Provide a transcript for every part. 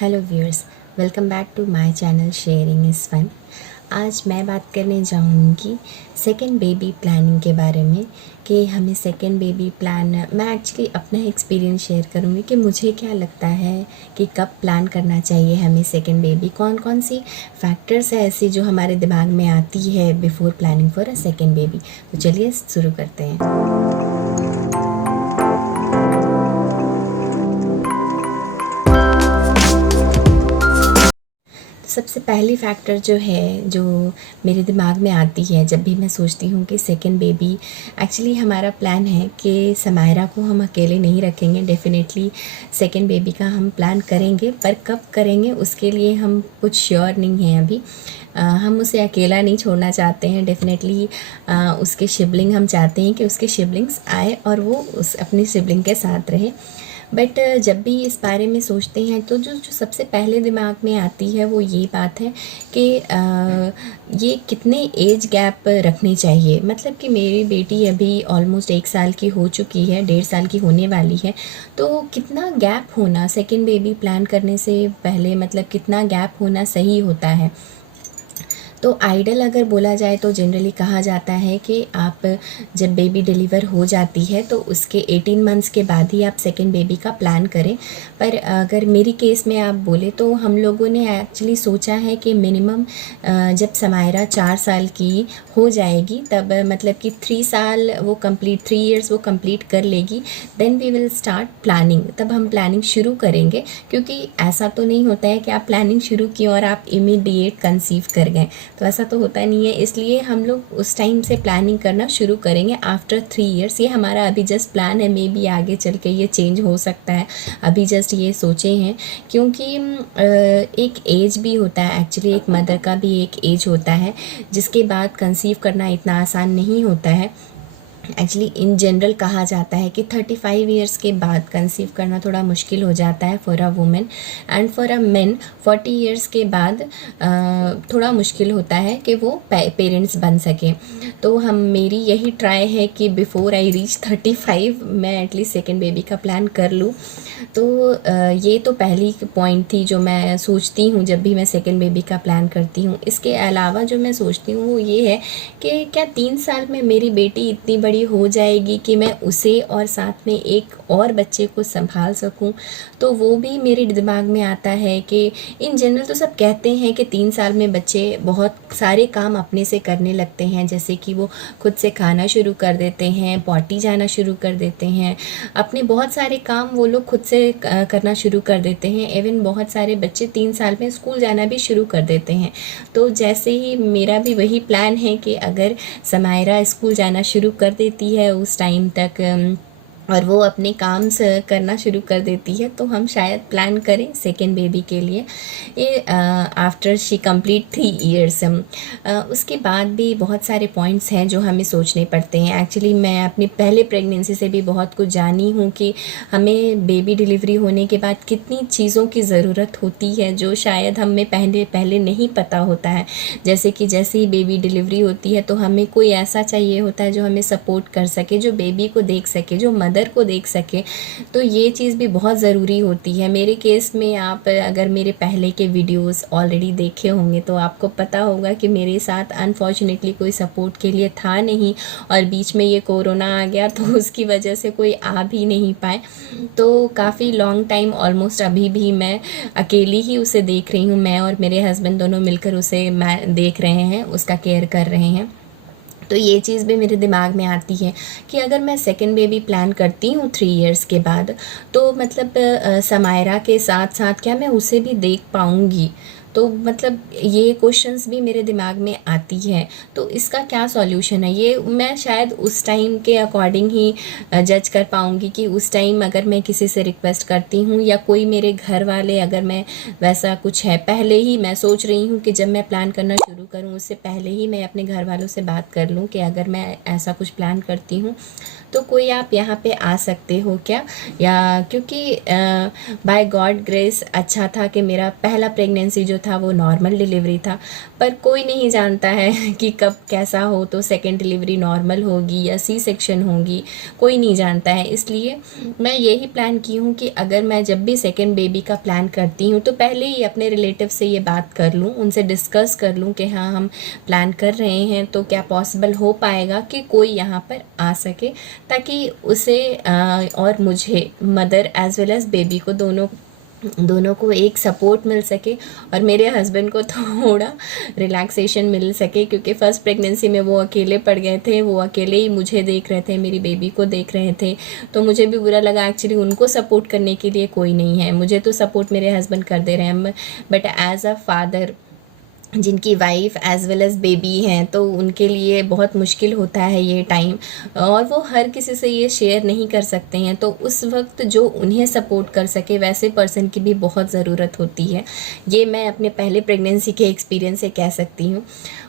Hello viewers, welcome back to my channel sharing is fun. आज मैं बात करने जाऊंगी सेकेंड बेबी प्लानिंग के बारे में कि हमें सेकेंड बेबी प्लान मैं एक्चुअली अपना एक्सपीरियंस शेयर करूंगी कि मुझे क्या लगता है कि कब प्लान करना चाहिए हमें सेकेंड बेबी, कौन कौन सी फैक्टर्स है ऐसी जो हमारे दिमाग में आती है before planning for a second baby. तो चलिए शुरू करते हैं। सबसे पहली फैक्टर जो है जो मेरे दिमाग में आती है जब भी मैं सोचती हूँ कि सेकेंड बेबी, एक्चुअली हमारा प्लान है कि समायरा को हम अकेले नहीं रखेंगे। डेफिनेटली सेकेंड बेबी का हम प्लान करेंगे, पर कब करेंगे उसके लिए हम कुछ श्योर नहीं हैं अभी। हम उसे अकेला नहीं छोड़ना चाहते हैं। डेफिनेटली उसके सिबलिंग, हम चाहते हैं कि उसके सिबलिंग्स आए और वो उस अपनी सिबलिंग के साथ रहे। बट जब भी इस बारे में सोचते हैं तो जो जो सबसे पहले दिमाग में आती है वो ये बात है कि ये कितने एज गैप रखने चाहिए। मतलब कि मेरी बेटी अभी ऑलमोस्ट 1 साल की हो चुकी है, 1.5 साल की होने वाली है। तो कितना गैप होना सेकेंड बेबी प्लान करने से पहले, मतलब कितना गैप होना सही होता है। तो आइडल अगर बोला जाए तो जनरली कहा जाता है कि आप जब बेबी डिलीवर हो जाती है तो उसके 18 मंथ्स के बाद ही आप सेकेंड बेबी का प्लान करें। पर अगर मेरी केस में आप बोले तो हम लोगों ने एक्चुअली सोचा है कि मिनिमम जब समायरा 4 साल की हो जाएगी तब, मतलब कि 3 साल वो कंप्लीट, 3 इयर्स वो कंप्लीट कर लेगी, then we will start planning. तब हम प्लानिंग शुरू करेंगे, क्योंकि ऐसा तो नहीं होता है कि आप प्लानिंग शुरू की और आप इमीडिएट कंसीव कर गए, तो ऐसा तो होता नहीं है। इसलिए हम लोग उस टाइम से प्लानिंग करना शुरू करेंगे आफ्टर 3 इयर्स। ये हमारा अभी जस्ट प्लान है, मे बी आगे चल के ये चेंज हो सकता है। अभी जस्ट ये सोचे हैं, क्योंकि एक एज भी होता है एक्चुअली, एक मदर का भी एक एज होता है जिसके बाद कंसीव करना इतना आसान नहीं होता है। एक्चुअली इन जनरल कहा जाता है कि 35 इयर्स के बाद कंसीव करना थोड़ा मुश्किल हो जाता है for a women, and for a main 40 years के बाद थोड़ा मुश्किल होता है कि वो पेरेंट्स बन सकें। तो हम, मेरी यही ट्राई है कि बिफोर आई रीच 35 मैं एटलीस्ट सेकेंड बेबी का प्लान कर लूँ। तो ये तो पहली पॉइंट थी जो मैं सोचती हूँ जब भी मैं सेकेंड बेबी का प्लान करती हूँ। इसके अलावा जो मैं सोचती हूँ वो ये है कि क्या 3 साल में मेरी बेटी इतनी बड़ी हो जाएगी कि मैं उसे और साथ में एक और बच्चे को संभाल सकूं। तो वो भी मेरे दिमाग में आता है कि इन जनरल तो सब कहते हैं कि 3 साल में बच्चे बहुत सारे काम अपने से करने लगते हैं, जैसे कि वो खुद से खाना शुरू कर देते हैं, पॉटी जाना शुरू कर देते हैं, अपने बहुत सारे काम वो लोग खुद से करना शुरू कर देते हैं। इवन बहुत सारे बच्चे 3 साल में स्कूल जाना भी शुरू कर देते हैं। तो जैसे ही मेरा भी वही प्लान है कि अगर समायरा स्कूल जाना शुरू कर देती है उस टाइम तक, और वो अपने काम से करना शुरू कर देती है, तो हम शायद प्लान करें सेकेंड बेबी के लिए ये आफ्टर शी कंप्लीट 3 इयर्स। उसके बाद भी बहुत सारे पॉइंट्स हैं जो हमें सोचने पड़ते हैं। एक्चुअली मैं अपनी पहले प्रेगनेंसी से भी बहुत कुछ जानी हूँ कि हमें बेबी डिलीवरी होने के बाद कितनी चीज़ों की ज़रूरत होती है जो शायद हमें पहले पहले नहीं पता होता है। जैसे कि जैसे ही बेबी डिलीवरी होती है तो हमें कोई ऐसा चाहिए होता है जो हमें सपोर्ट कर सके, जो बेबी को देख सके, जो मदर को देख सके। तो ये चीज़ भी बहुत ज़रूरी होती है। मेरे केस में आप अगर मेरे पहले के वीडियोस ऑलरेडी देखे होंगे तो आपको पता होगा कि मेरे साथ अनफॉर्चुनेटली कोई सपोर्ट के लिए था नहीं, और बीच में ये कोरोना आ गया तो उसकी वजह से कोई आ भी नहीं पाए। तो काफ़ी लॉन्ग टाइम, ऑलमोस्ट अभी भी मैं अकेली ही उसे देख रही हूँ। मैं और मेरे हस्बैंड दोनों मिलकर उसे मैं देख रहे हैं, उसका केयर कर रहे हैं। तो ये चीज़ भी मेरे दिमाग में आती है कि अगर मैं सेकेंड बेबी प्लान करती हूँ 3 इयर्स के बाद, तो मतलब समायरा के साथ साथ क्या मैं उसे भी देख पाऊँगी। तो मतलब ये क्वेश्चंस भी मेरे दिमाग में आती है। तो इसका क्या सॉल्यूशन है, ये मैं शायद उस टाइम के अकॉर्डिंग ही जज कर पाऊँगी कि उस टाइम अगर मैं किसी से रिक्वेस्ट करती हूँ या कोई मेरे घर वाले, अगर मैं वैसा कुछ है, पहले ही मैं सोच रही हूँ कि जब मैं प्लान करना शुरू करूँ उससे पहले ही मैं अपने घर वालों से बात कर लूँ कि अगर मैं ऐसा कुछ प्लान करती हूँ तो कोई आप यहाँ पे आ सकते हो क्या। या क्योंकि बाय गॉड ग्रेस अच्छा था कि मेरा पहला प्रेगनेंसी जो था वो नॉर्मल डिलीवरी था, पर कोई नहीं जानता है कि कब कैसा हो, तो सेकेंड डिलीवरी नॉर्मल होगी या सी सेक्शन होगी, कोई नहीं जानता है। इसलिए मैं यही प्लान की हूँ कि अगर मैं जब भी सेकेंड बेबी का प्लान करती हूँ तो पहले ही अपने रिलेटिव से ये बात कर लूँ, उनसे डिस्कस कर लूँ कि हाँ हम प्लान कर रहे हैं तो क्या पॉसिबल हो पाएगा कि कोई यहाँ पर आ सके, ताकि उसे और मुझे, mother as well as baby को, दोनों को एक सपोर्ट मिल सके और मेरे हस्बैंड को थोड़ा रिलैक्सेशन मिल सके, क्योंकि फ़र्स्ट प्रेगनेंसी में वो अकेले पड़ गए थे, वो अकेले ही मुझे देख रहे थे, मेरी बेबी को देख रहे थे, तो मुझे भी बुरा लगा। एक्चुअली उनको सपोर्ट करने के लिए कोई नहीं है, मुझे तो सपोर्ट मेरे हस्बैंड कर दे रहे हैं, बट एज अ फादर जिनकी wife as well as baby हैं तो उनके लिए बहुत मुश्किल होता है ये टाइम, और वो हर किसी से ये शेयर नहीं कर सकते हैं, तो उस वक्त जो उन्हें सपोर्ट कर सके वैसे पर्सन की भी बहुत ज़रूरत होती है। ये मैं अपने पहले प्रेगनेंसी के एक्सपीरियंस से कह सकती हूँ।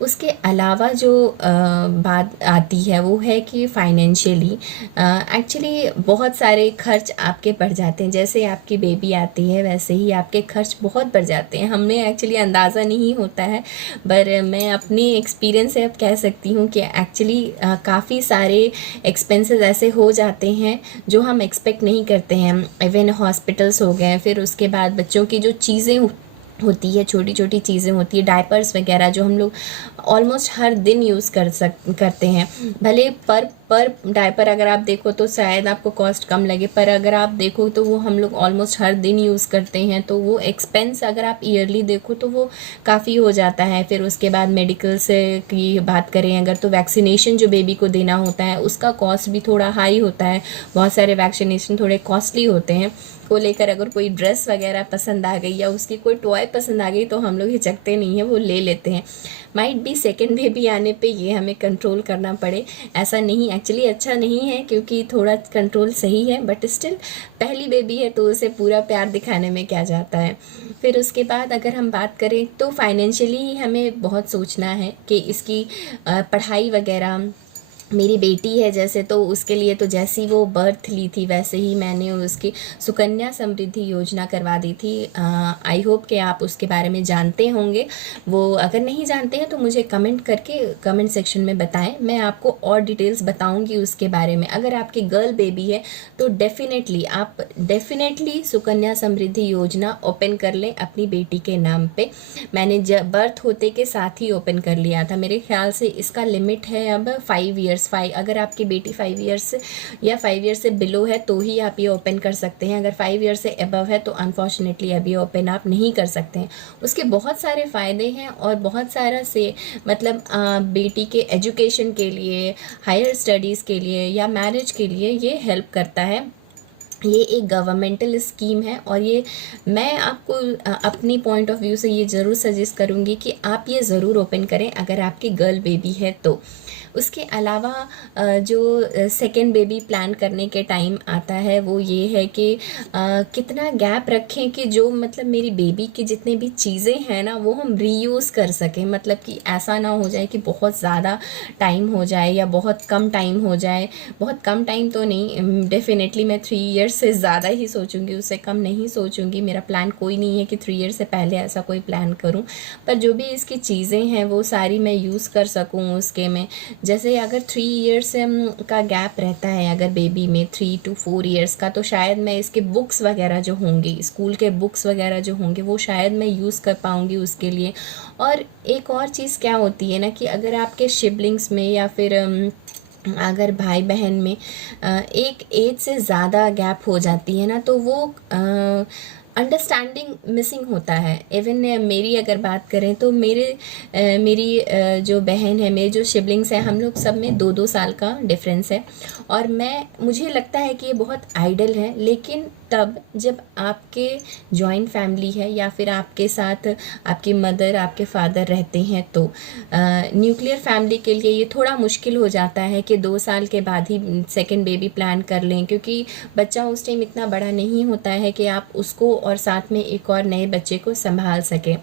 उसके अलावा जो बात आती है वो है कि फाइनेंशियली एक्चुअली बहुत सारे खर्च आपके बढ़ जाते हैं। जैसे आपकी बेबी आती है वैसे ही आपके खर्च बहुत बढ़ जाते हैं, हमें एक्चुअली अंदाज़ा नहीं होता है, पर मैं अपनी एक्सपीरियंस से अब कह सकती हूँ कि एक्चुअली काफ़ी सारे एक्सपेंसेस ऐसे हो जाते हैं जो हम एक्सपेक्ट नहीं करते हैं। इवन हॉस्पिटल्स हो गए, फिर उसके बाद बच्चों की जो चीज़ें होती है, छोटी छोटी चीज़ें होती है, डायपर्स वगैरह जो हम लोग ऑलमोस्ट हर दिन यूज़ करते हैं। भले पर डायपर अगर आप देखो तो शायद आपको कॉस्ट कम लगे, पर अगर आप देखो तो वो हम लोग ऑलमोस्ट हर दिन यूज़ करते हैं, तो वो एक्सपेंस अगर आप ईयरली देखो तो वो काफ़ी हो जाता है। फिर उसके बाद मेडिकल से की बात करें अगर, तो वैक्सीनेशन जो बेबी को देना होता है उसका कॉस्ट भी थोड़ा हाई होता है, बहुत सारे वैक्सीनेशन थोड़े कॉस्टली होते हैं को लेकर। अगर कोई ड्रेस वगैरह पसंद आ गई या उसकी कोई टॉय पसंद आ गई तो हम लोग हिचकते नहीं हैं, वो ले लेते हैं। माइट बी सेकेंड बेबी आने पे ये हमें कंट्रोल करना पड़े, ऐसा नहीं, एक्चुअली अच्छा नहीं है क्योंकि थोड़ा कंट्रोल सही है, बट स्टिल पहली बेबी है तो उसे पूरा प्यार दिखाने में क्या जाता है। फिर उसके बाद अगर हम बात करें तो फाइनेंशियली हमें बहुत सोचना है कि इसकी पढ़ाई वगैरह, मेरी बेटी है जैसे, तो उसके लिए तो जैसी वो बर्थ ली थी वैसे ही मैंने उसकी सुकन्या समृद्धि योजना करवा दी थी। आई होप कि आप उसके बारे में जानते होंगे, वो अगर नहीं जानते हैं तो मुझे कमेंट करके कमेंट सेक्शन में बताएं, मैं आपको और डिटेल्स बताऊंगी उसके बारे में। अगर आपकी गर्ल बेबी है तो डेफिनेटली सुकन्या समृद्धि योजना ओपन कर लें अपनी बेटी के नाम पे। मैंने जब बर्थ होते के साथ ही ओपन कर लिया था, मेरे ख्याल से इसका लिमिट है अब 5 ईयर्स। अगर आपकी बेटी 5 ईयर्स या 5 ईयर्स से बिलो है तो ही आप ये ओपन कर सकते हैं, अगर 5 ईयर्स से अबव है तो अनफॉर्चुनेटली अभी ओपन आप नहीं कर सकते हैं। उसके बहुत सारे फ़ायदे हैं और बहुत सारा से मतलब बेटी के एजुकेशन के लिए, हायर स्टडीज़ के लिए या मैरिज के लिए ये हेल्प करता है। ये एक गवर्नमेंटल स्कीम है और ये मैं आपको अपनी पॉइंट ऑफ व्यू से ये ज़रूर सजेस्ट करूँगी कि आप ये ज़रूर ओपन करें अगर आपकी गर्ल बेबी है तो। उसके अलावा जो सेकेंड बेबी प्लान करने के टाइम आता है वो ये है कि कितना गैप रखें कि जो मतलब मेरी बेबी की जितने भी चीज़ें हैं ना वो हम रीयूज़ कर सकें, मतलब कि ऐसा ना हो जाए कि बहुत ज़्यादा टाइम हो जाए या बहुत कम टाइम हो जाए। बहुत कम टाइम तो नहीं, डेफिनेटली मैं 3 ईयर्स से ज़्यादा ही सोचूंगी, उससे कम नहीं सोचूंगी। मेरा प्लान कोई नहीं है कि 3 ईयर्स से पहले ऐसा कोई प्लान करूं, पर जो भी इसकी चीज़ें हैं वो सारी मैं यूज़ कर सकूं उसके में। जैसे अगर 3 ईयर्स का गैप रहता है अगर बेबी में 3 to 4 ईयर्स का, तो शायद मैं इसके बुक्स वगैरह जो होंगी, स्कूल के बुक्स वगैरह जो होंगे वो शायद मैं यूज़ कर पाऊँगी उसके लिए। और एक और चीज़ क्या होती है ना कि अगर आपके सिबलिंग्स में या फिर अगर भाई बहन में एक एज से ज़्यादा गैप हो जाती है ना तो वो अंडरस्टैंडिंग मिसिंग होता है। इवन मेरी अगर बात करें तो मेरी जो बहन है, मेरे जो सिबलिंग्स हैं, हम लोग सब में 2-2 साल का डिफरेंस है और मुझे लगता है कि ये बहुत आइडल है, लेकिन तब जब आपके जॉइंट फैमिली है या फिर आपके साथ आपकी मदर आपके फादर रहते हैं तो न्यूक्लियर फैमिली के लिए ये थोड़ा मुश्किल हो जाता है कि 2 साल के बाद ही सेकेंड बेबी प्लान कर लें, क्योंकि बच्चा उस टाइम इतना बड़ा नहीं होता है कि आप उसको और साथ में एक और नए बच्चे को संभाल सकें।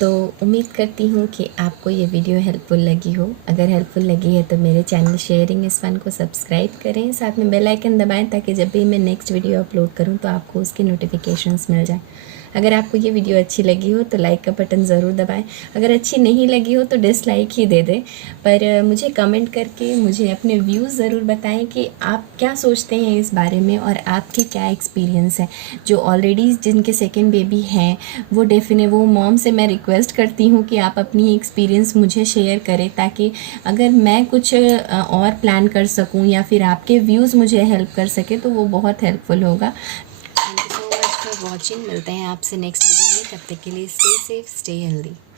तो उम्मीद करती हूँ कि आपको ये वीडियो हेल्पफुल लगी हो। अगर हेल्पफुल लगी है तो मेरे चैनल शेयरिंग इस फन को सब्सक्राइब करें, साथ में बेल आइकन दबाएं ताकि जब भी मैं नेक्स्ट वीडियो अपलोड करूँ तो आपको उसके नोटिफिकेशंस मिल जाए। अगर आपको ये वीडियो अच्छी लगी हो तो लाइक का बटन ज़रूर दबाएं, अगर अच्छी नहीं लगी हो तो डिसलाइक ही दे दें। पर मुझे कमेंट करके मुझे अपने व्यूज़ ज़रूर बताएं कि आप क्या सोचते हैं इस बारे में और आपके क्या एक्सपीरियंस है। जो ऑलरेडी जिनके सेकेंड बेबी हैं वो मॉम से मैं रिक्वेस्ट करती हूँ कि आप अपनी एक्सपीरियंस मुझे शेयर करें, ताकि अगर मैं कुछ और प्लान कर सकूँ या फिर आपके व्यूज़ मुझे हेल्प कर सके तो वो बहुत हेल्पफुल होगा। Thank you so much for watching. मिलते हैं आपसे नेक्स्ट वीडियो में, तब तक के लिए स्टे सेफ, स्टे हेल्दी।